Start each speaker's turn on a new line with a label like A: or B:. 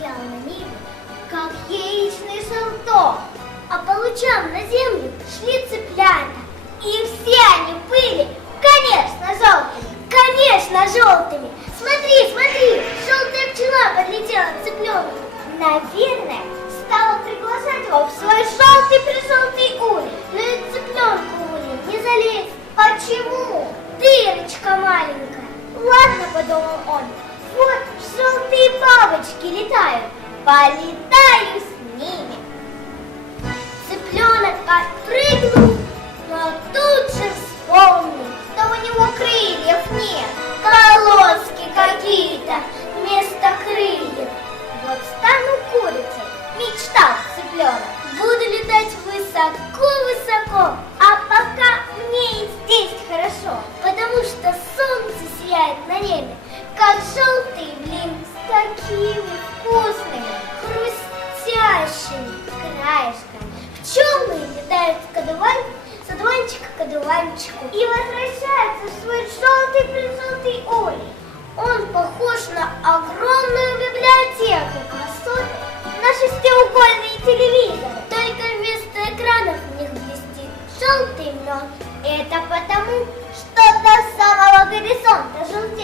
A: Летел на небе как яичный желток, а по лучам на землю шли цыплята. И все они были, конечно, желтыми, конечно, желтыми. Смотри, смотри, желтая пчела подлетела к цыпленку. Наверное, стала приглашать его в свой желтый-прежелтый улей. Но и цыпленку улей не залезть. Почему? Дырочка маленькая. Ладно, подумал он, желтые бабочки летают. Полетаю с ними. Цыпленок отпрыгнул, но тут же вспомнил, что у него крыльев нет. Колоски какие-то вместо крыльев. Вот стану курицей, мечтал цыпленок. Буду летать высоко-высоко, а пока мне и здесь хорошо, потому что солнце сияет на небе, как желтый такими вкусными, хрустящими краешками. Пчелы летают к одувань, с одуванчика к одуванчику и возвращаются в свой желтый-прижелтый улей. Он похож на огромную библиотеку красоты, на шестиугольные телевизоры, только вместо экранов в них блестит желтый мед. Это потому, что до самого горизонта желтеет